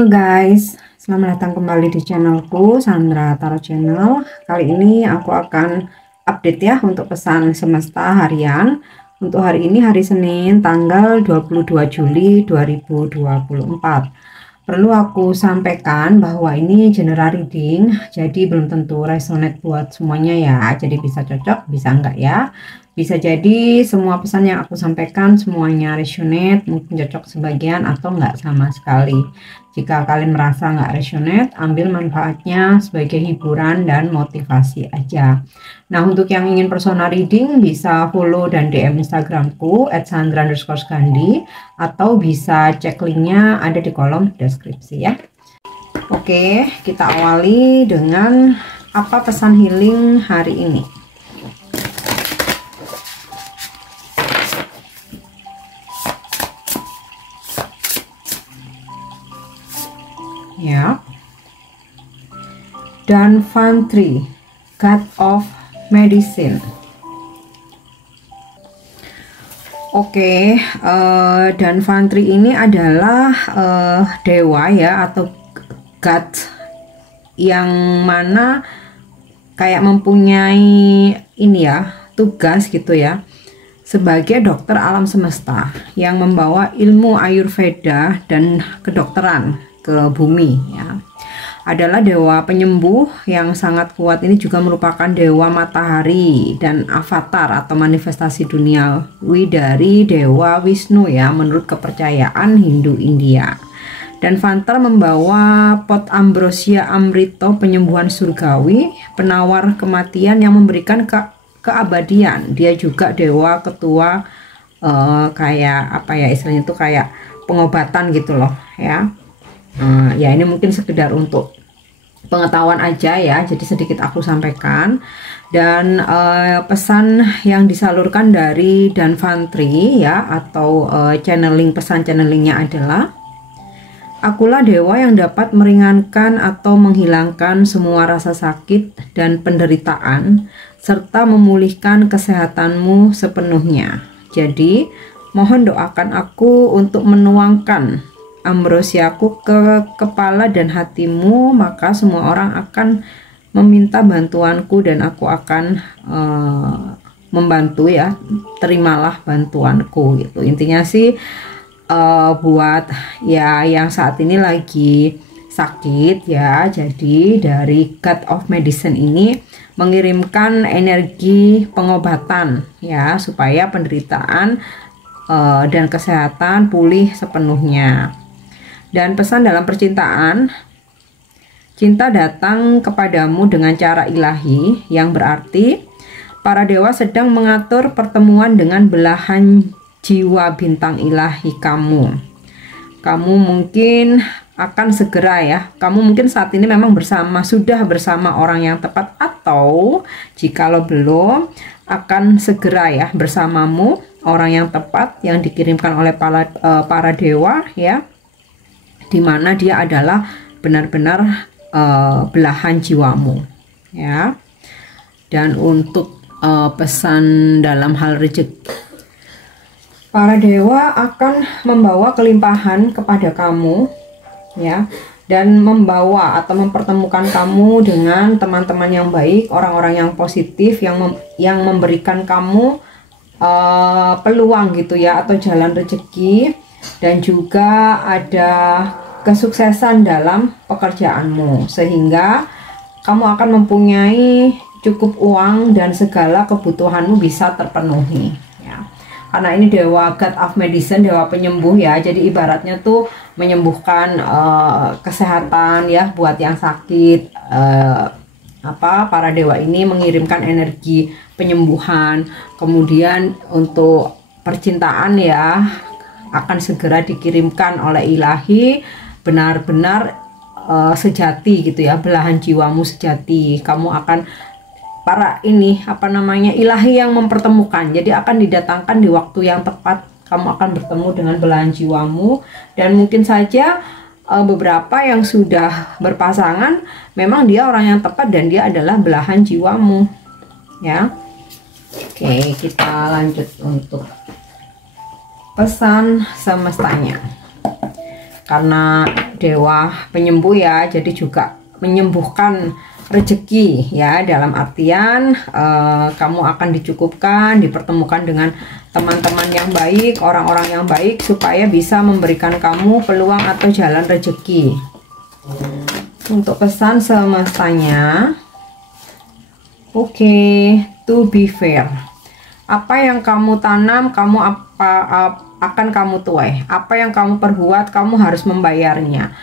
Halo guys, selamat datang kembali di channelku Sandra Tarot Channel. Kali ini aku akan update ya untuk pesan semesta harian. Untuk hari ini hari Senin tanggal 22 Juli 2024. Perlu aku sampaikan bahwa ini general reading, jadi belum tentu resonate buat semuanya ya. Jadi bisa cocok, bisa enggak ya. Bisa jadi semua pesan yang aku sampaikan semuanya resonate, mungkin cocok sebagian atau enggak sama sekali. Jika kalian merasa enggak resonate, ambil manfaatnya sebagai hiburan dan motivasi aja. Nah, untuk yang ingin personal reading bisa follow dan DM Instagramku @sandra_gandhi atau bisa cek linknya ada di kolom deskripsi ya. Oke, kita awali dengan apa pesan healing hari ini. Ya, dan Fantri, God of Medicine. Oke, dan Fantri ini adalah dewa ya, atau God yang mana kayak mempunyai ini ya, tugas gitu ya, sebagai dokter alam semesta yang membawa ilmu Ayurveda dan kedokteran ke bumi ya. Adalah dewa penyembuh yang sangat kuat. Ini juga merupakan dewa matahari dan avatar atau manifestasi duniawi dari dewa Wisnu ya, menurut kepercayaan Hindu India. Dan Fantri membawa pot ambrosia amrito, penyembuhan surgawi, penawar kematian yang memberikan keabadian. Dia juga dewa ketua kayak apa ya istilahnya, itu kayak pengobatan gitu loh ya. Ya ini mungkin sekedar untuk pengetahuan aja ya, jadi sedikit aku sampaikan. Dan pesan yang disalurkan dari Dan Fantri ya, atau channeling, pesan channelingnya adalah: akulah dewa yang dapat meringankan atau menghilangkan semua rasa sakit dan penderitaan serta memulihkan kesehatanmu sepenuhnya. Jadi mohon doakan aku untuk menuangkan ambrosiaku ke kepala dan hatimu, maka semua orang akan meminta bantuanku dan aku akan membantu ya. Terimalah bantuanku gitu. Intinya sih buat ya yang saat ini lagi sakit ya. Jadi dari God of Medicine ini mengirimkan energi pengobatan ya, supaya penderitaan dan kesehatan pulih sepenuhnya. Dan pesan dalam percintaan: cinta datang kepadamu dengan cara ilahi, yang berarti para dewa sedang mengatur pertemuan dengan belahan jiwa bintang ilahi kamu. Kamu mungkin akan segera ya, kamu mungkin saat ini memang sudah bersama orang yang tepat, atau jikalau belum, akan segera ya bersamamu orang yang tepat yang dikirimkan oleh para dewa ya, dimana dia adalah benar-benar belahan jiwamu ya. Dan untuk pesan dalam hal rezeki, para dewa akan membawa kelimpahan kepada kamu ya, dan membawa atau mempertemukan kamu dengan teman-teman yang baik, orang-orang yang positif, yang memberikan kamu peluang gitu ya, atau jalan rezeki. Dan juga ada kesuksesan dalam pekerjaanmu, sehingga kamu akan mempunyai cukup uang dan segala kebutuhanmu bisa terpenuhi ya. Karena ini dewa God of Medicine, dewa penyembuh ya, jadi ibaratnya tuh menyembuhkan kesehatan ya buat yang sakit. Para dewa ini mengirimkan energi penyembuhan. Kemudian untuk percintaan ya, akan segera dikirimkan oleh ilahi, benar-benar sejati gitu ya, belahan jiwamu sejati. Kamu akan ilahi yang mempertemukan, jadi akan didatangkan di waktu yang tepat. Kamu akan bertemu dengan belahan jiwamu. Dan mungkin saja beberapa yang sudah berpasangan, memang dia orang yang tepat dan dia adalah belahan jiwamu ya. Oke, kita lanjut untuk pesan semestanya. Karena dewa penyembuh ya, jadi juga menyembuhkan rezeki ya, dalam artian kamu akan dicukupkan, dipertemukan dengan teman-teman yang baik, orang-orang yang baik, supaya bisa memberikan kamu peluang atau jalan rezeki. Untuk pesan semestanya, oke, to be fair, apa yang kamu tanam, kamu akan kamu tuai. Apa yang kamu perbuat, kamu harus membayarnya.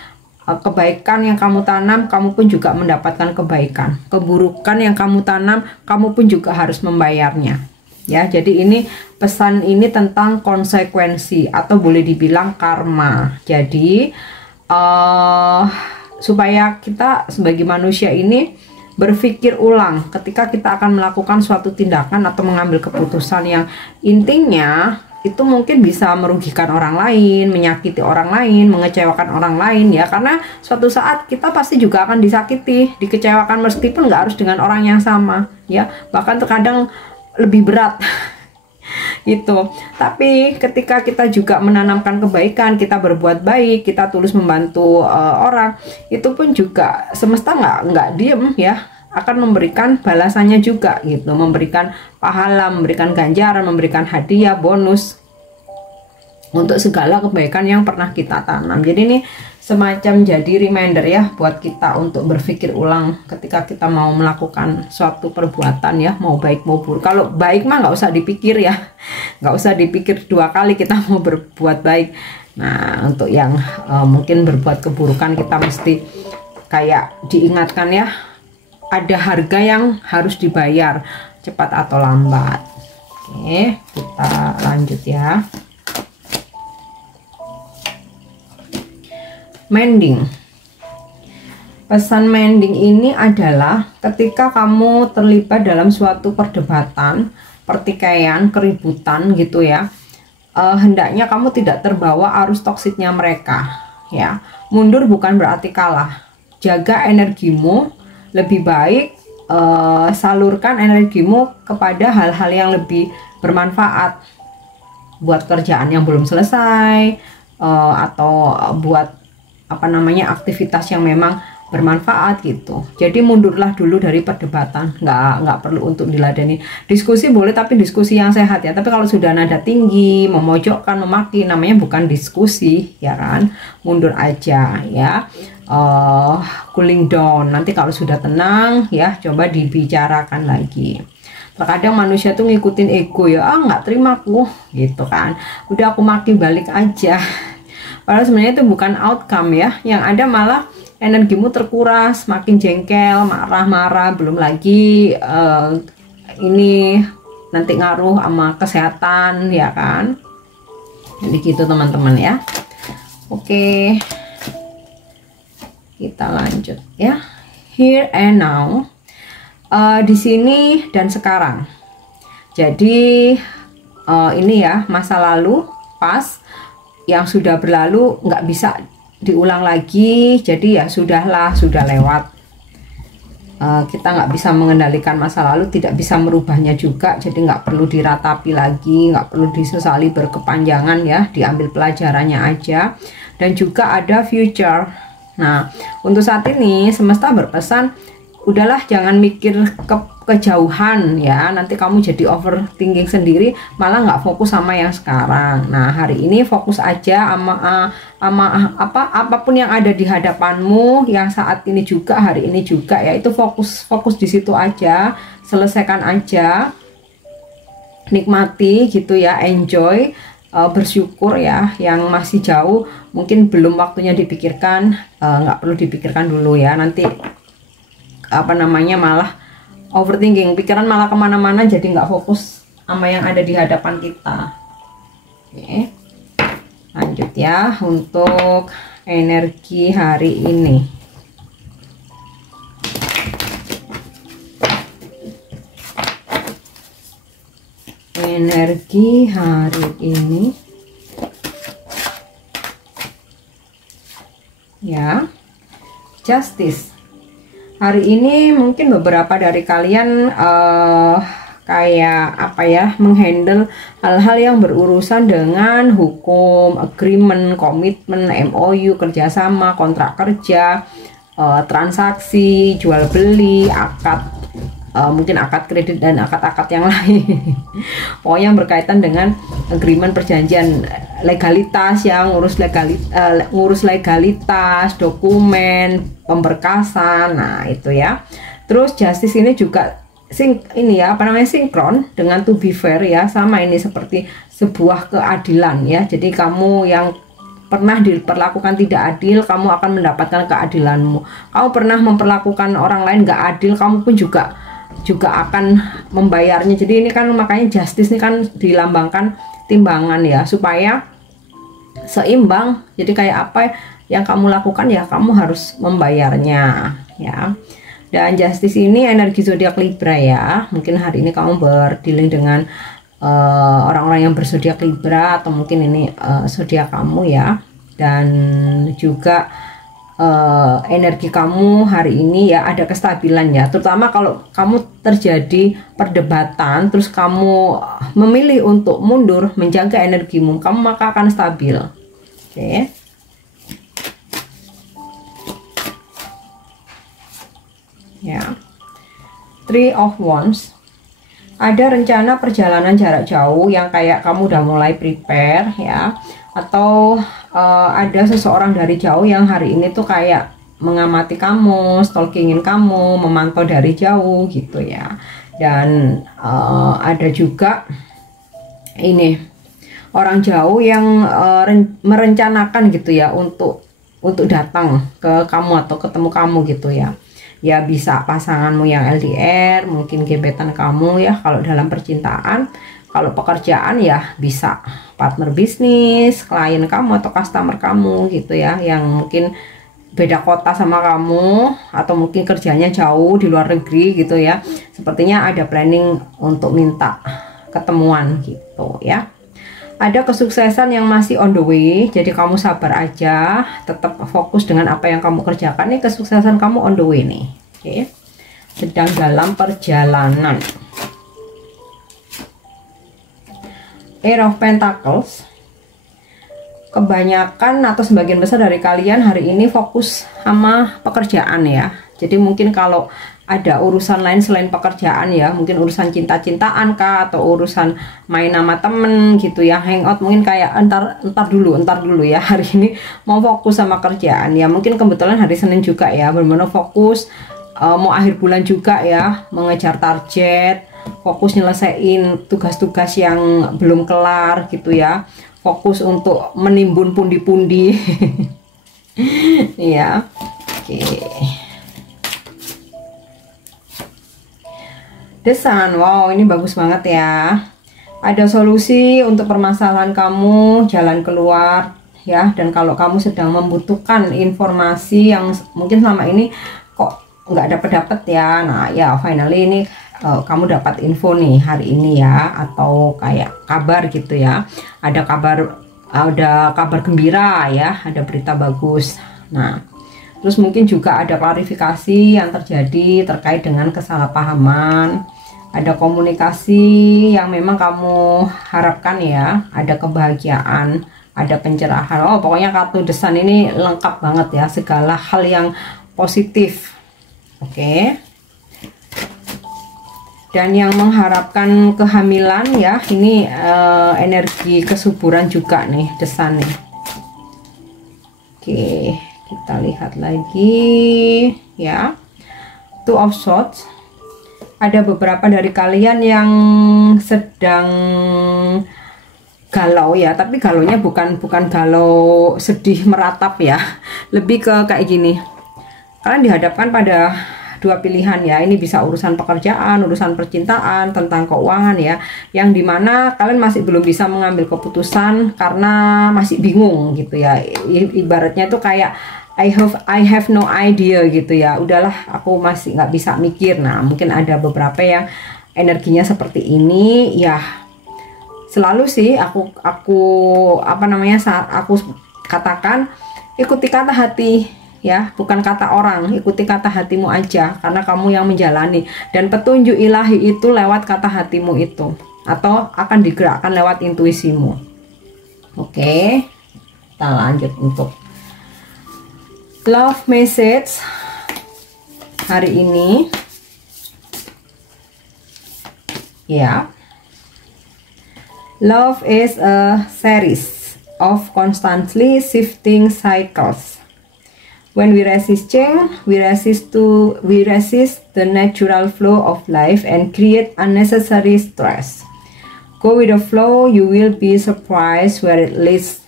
Kebaikan yang kamu tanam, kamu pun juga mendapatkan kebaikan. Keburukan yang kamu tanam, kamu pun juga harus membayarnya. Ya, jadi ini pesan ini tentang konsekuensi atau boleh dibilang karma. Jadi supaya kita sebagai manusia ini berpikir ulang ketika kita akan melakukan suatu tindakan atau mengambil keputusan yang intinya itu mungkin bisa merugikan orang lain, menyakiti orang lain, mengecewakan orang lain ya, karena suatu saat kita pasti juga akan disakiti, dikecewakan, meskipun nggak harus dengan orang yang sama ya, bahkan terkadang lebih berat itu. Tapi ketika kita juga menanamkan kebaikan, kita berbuat baik, kita tulus membantu orang, itu pun juga semesta nggak diem ya, akan memberikan balasannya juga gitu, memberikan pahala, memberikan ganjaran, memberikan hadiah, bonus untuk segala kebaikan yang pernah kita tanam. Jadi ini semacam jadi reminder ya buat kita untuk berpikir ulang ketika kita mau melakukan suatu perbuatan ya, mau baik mau buruk. Kalau baik mah nggak usah dipikir ya, nggak usah dipikir dua kali kita mau berbuat baik. Nah, untuk yang mungkin berbuat keburukan, kita mesti kayak diingatkan ya, ada harga yang harus dibayar cepat atau lambat. Oke, kita lanjut ya. Mending. Pesan mending ini adalah ketika kamu terlibat dalam suatu perdebatan, pertikaian, keributan gitu ya, hendaknya kamu tidak terbawa arus toksiknya mereka ya. Mundur bukan berarti kalah. Jaga energimu, lebih baik salurkan energimu kepada hal-hal yang lebih bermanfaat, buat kerjaan yang belum selesai, atau buat aktivitas yang memang bermanfaat gitu. Jadi mundurlah dulu dari perdebatan, nggak perlu untuk diladeni. Diskusi boleh, tapi diskusi yang sehat ya. Tapi kalau sudah nada tinggi, memojokkan, memaki, namanya bukan diskusi ya kan. Mundur aja ya. Cooling down. Nanti kalau sudah tenang ya, coba dibicarakan lagi. Terkadang manusia tuh ngikutin ego ya, nggak terima aku gitu kan, udah aku maki balik aja. Padahal sebenarnya itu bukan outcome ya, yang ada malah energimu terkuras, makin jengkel, marah-marah, belum lagi ini nanti ngaruh sama kesehatan ya kan. Jadi gitu teman-teman ya. Oke, kita lanjut ya. Here and now, di sini dan sekarang. Jadi ini ya, masa lalu pas yang sudah berlalu nggak bisa diulang lagi, jadi ya sudahlah, sudah lewat. Kita nggak bisa mengendalikan masa lalu, tidak bisa merubahnya juga, jadi nggak perlu diratapi lagi, nggak perlu disesali berkepanjangan ya, diambil pelajarannya aja. Dan juga ada future. Nah, untuk saat ini semesta berpesan, udahlah jangan mikir kejauhan ya, nanti kamu jadi overthinking sendiri, malah nggak fokus sama yang sekarang. Nah, hari ini fokus aja sama apapun yang ada di hadapanmu, yang saat ini juga, hari ini juga ya, itu fokus di situ aja, selesaikan aja, nikmati gitu ya, enjoy, bersyukur ya. Yang masih jauh mungkin belum waktunya dipikirkan, nggak perlu dipikirkan dulu ya, nanti malah overthinking, pikiran malah kemana-mana, jadi nggak fokus sama yang ada di hadapan kita. Oke, lanjut ya untuk energi hari ini. Energi hari ini ya, justice. Hari ini mungkin beberapa dari kalian kayak apa ya, menghandle hal-hal yang berurusan dengan hukum, agreement, komitmen, MOU, kerjasama, kontrak kerja, transaksi, jual beli, akad, mungkin akad kredit dan akad-akad yang lain. Pokoknya yang berkaitan dengan agreement, perjanjian, legalitas, yang ngurus legalitas, dokumen, pemberkasan. Nah itu ya. Terus justice ini juga sinkron dengan to be fair ya, sama ini seperti sebuah keadilan ya. Jadi kamu yang pernah diperlakukan tidak adil, kamu akan mendapatkan keadilanmu. Kamu pernah memperlakukan orang lain gak adil, kamu pun juga akan membayarnya. Jadi ini kan makanya justice ini kan dilambangkan timbangan ya, supaya seimbang. Jadi kayak apa yang kamu lakukan ya kamu harus membayarnya ya. Dan justice ini energi zodiak Libra ya. Mungkin hari ini kamu berdealing dengan orang-orang yang berzodiak Libra, atau mungkin ini zodiak kamu ya. Dan juga energi kamu hari ini ya ada kestabilan ya. Terutama kalau kamu terjadi perdebatan terus kamu memilih untuk mundur, menjaga energimu, kamu maka akan stabil. Oke. Ya, Three of Wands, ada rencana perjalanan jarak jauh yang kayak kamu udah mulai prepare ya, atau ada seseorang dari jauh yang hari ini tuh kayak mengamati kamu, stalkingin kamu, memantau dari jauh gitu ya. Dan ada juga ini orang jauh yang merencanakan gitu ya untuk datang ke kamu atau ketemu kamu gitu ya. Ya bisa pasanganmu yang LDR, mungkin gebetan kamu ya kalau dalam percintaan. Kalau pekerjaan ya bisa partner bisnis, klien kamu atau customer kamu gitu ya, yang mungkin beda kota sama kamu, atau mungkin kerjanya jauh di luar negeri gitu ya. Sepertinya ada planning untuk minta ketemuan gitu ya. Ada kesuksesan yang masih on the way, jadi kamu sabar aja, tetap fokus dengan apa yang kamu kerjakan. Nih kesuksesan kamu on the way nih. Oke. Sedang dalam perjalanan. Ace of Pentacles. Kebanyakan atau sebagian besar dari kalian hari ini fokus sama pekerjaan ya. Jadi mungkin kalau ada urusan lain selain pekerjaan ya, mungkin urusan cinta-cintaan kah, atau urusan main sama temen gitu ya, hangout, mungkin kayak entar dulu ya, hari ini mau fokus sama kerjaan ya. Mungkin kebetulan hari Senin juga ya, benar-benar fokus, mau akhir bulan juga ya, mengejar target, fokus nyelesain tugas-tugas yang belum kelar gitu ya, fokus untuk menimbun pundi-pundi. Ya, oke. The Sun, wow ini bagus banget ya. Ada solusi untuk permasalahan kamu, jalan keluar ya. Dan kalau kamu sedang membutuhkan informasi yang mungkin selama ini kok nggak dapat ya, nah ya finally ini kamu dapat info nih hari ini ya, atau kayak kabar gitu ya. Ada kabar gembira ya, ada berita bagus. Nah terus mungkin juga ada klarifikasi yang terjadi terkait dengan kesalahpahaman. Ada komunikasi yang memang kamu harapkan ya, ada kebahagiaan, ada pencerahan. Oh pokoknya kartu The Sun ini lengkap banget ya, segala hal yang positif. Oke. Dan yang mengharapkan kehamilan ya, ini energi kesuburan juga nih The Sun nih. Oke, kita lihat lagi ya. Two of Swords. Ada beberapa dari kalian yang sedang galau ya, tapi galaunya bukan galau sedih meratap ya, lebih ke kayak gini. Kalian dihadapkan pada dua pilihan ya, ini bisa urusan pekerjaan, urusan percintaan, tentang keuangan ya, yang dimana kalian masih belum bisa mengambil keputusan karena masih bingung gitu ya. Ibaratnya tuh kayak I have no idea gitu ya, udahlah aku masih nggak bisa mikir. Nah mungkin ada beberapa yang energinya seperti ini ya. Selalu sih aku apa namanya, saat aku katakan ikuti kata hati ya, bukan kata orang. Ikuti kata hatimu aja, karena kamu yang menjalani, dan petunjuk ilahi itu lewat kata hatimu itu, atau akan digerakkan lewat intuisimu. Oke, kita lanjut untuk love message hari ini. Ya, love is a series of constantly shifting cycles. When we resist change, we resist the natural flow of life and create unnecessary stress. Go with the flow, you will be surprised where it leads.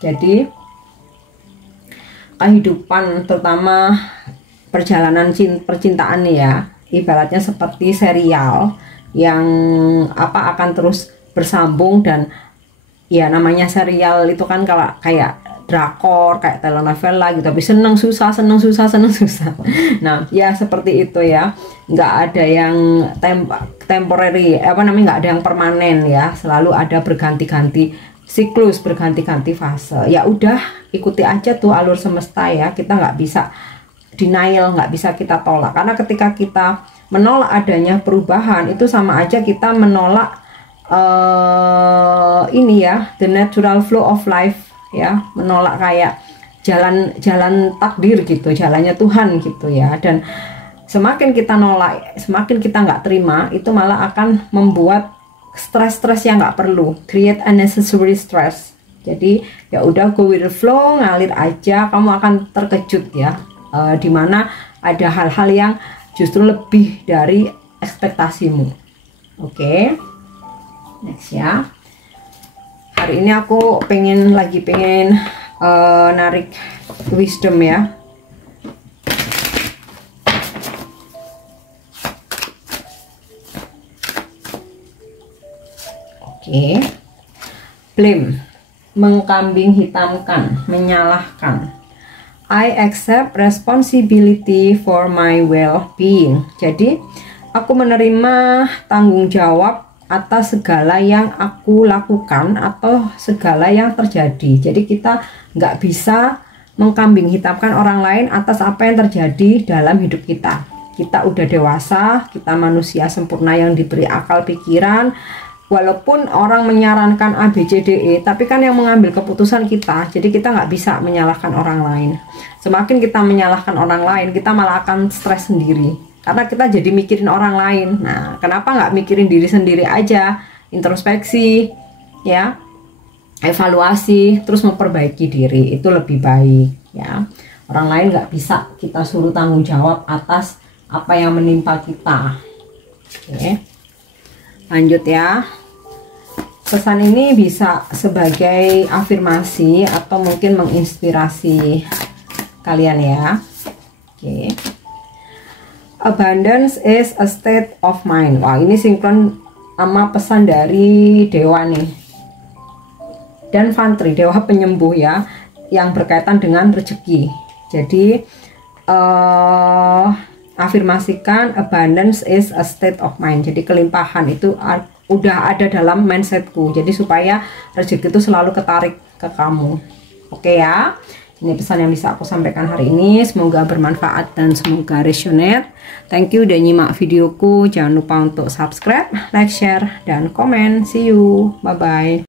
Jadi kehidupan, terutama perjalanan percintaan ya, ibaratnya seperti serial yang akan terus bersambung. Dan ya, namanya serial itu kan kalau kayak drakor, kayak telenovela gitu, tapi seneng susah. Nah ya, seperti itu ya, nggak ada yang temporary, nggak ada yang permanen ya, selalu ada berganti-ganti siklus, berganti-ganti fase. Ya udah, ikuti aja tuh alur semesta ya, kita nggak bisa denial, nggak bisa kita tolak, karena ketika kita menolak adanya perubahan itu sama aja kita menolak the natural flow of life ya, menolak kayak jalan takdir gitu, jalannya Tuhan gitu ya. Dan semakin kita nolak, semakin kita nggak terima, itu malah akan membuat stres yang nggak perlu, create unnecessary stress. Jadi ya udah, go with the flow, ngalir aja, kamu akan terkejut ya, dimana ada hal-hal yang justru lebih dari ekspektasimu. Oke, next ya. Hari ini aku pengen narik wisdom ya. Oke. Blame, mengkambing hitamkan, menyalahkan. I accept responsibility for my well-being. Jadi aku menerima tanggung jawab atas segala yang aku lakukan atau segala yang terjadi. Jadi kita nggak bisa mengkambing hitamkan orang lain atas apa yang terjadi dalam hidup kita. Kita udah dewasa, kita manusia sempurna yang diberi akal pikiran. Walaupun orang menyarankan A, B, C, D, E, tapi kan yang mengambil keputusan kita. Jadi kita nggak bisa menyalahkan orang lain. Semakin kita menyalahkan orang lain, kita malah akan stres sendiri, karena kita jadi mikirin orang lain. Nah, kenapa nggak mikirin diri sendiri aja, introspeksi ya, evaluasi, terus memperbaiki diri, itu lebih baik ya. Orang lain nggak bisa kita suruh tanggung jawab atas apa yang menimpa kita. Oke, lanjut ya. Pesan ini bisa sebagai afirmasi atau mungkin menginspirasi kalian ya. Oke. Abundance is a state of mind. Wah, ini sinkron sama pesan dari dewa nih. Dan Fantri, dewa penyembuh ya, yang berkaitan dengan rezeki. Jadi afirmasikan abundance is a state of mind. Jadi kelimpahan itu udah ada dalam mindsetku. Jadi supaya rezeki itu selalu ketarik ke kamu. Oke ya. Ini pesan yang bisa aku sampaikan hari ini. Semoga bermanfaat dan semoga resonate. Thank you udah nyimak videoku. Jangan lupa untuk subscribe, like, share, dan komen. See you. Bye-bye.